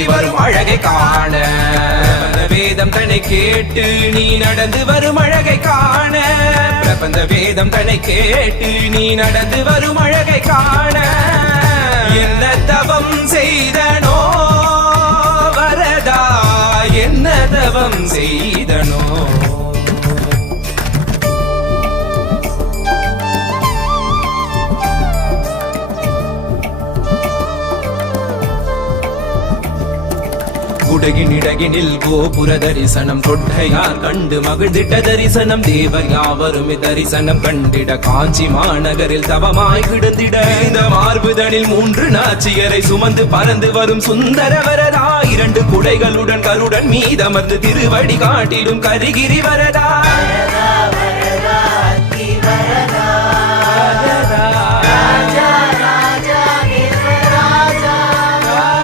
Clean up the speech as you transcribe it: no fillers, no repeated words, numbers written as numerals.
கருகி வரும் அழகை காண வேதம் தன்னை கேட்டு நீ நடந்து வரும் அழகை காண பிரபந்த வேதம் தன்னை கேட்டு நீ நடந்து வரும் அழகை காண என்ன தவம் செய்தனோ வரதா என்ன தவம் செய்தனோ குடகினிடகினில் கோபுர தரிசனம் கொட்டையார் கண்டு மகிழ்ந்திட்ட தரிசனம் தேவர் யாவரும் தரிசனம் கண்டிட காஞ்சி மாநகரில் தவமாய் கிடந்திட இந்த மார்புதனில் 3 நாச்சியரை சுமந்து பறந்து வரும் சுந்தர வரதா 2 குடைகளுடன் கருடன் மீதமர்ந்து திருவடி காட்டிடும் கரிகிரி வரதா.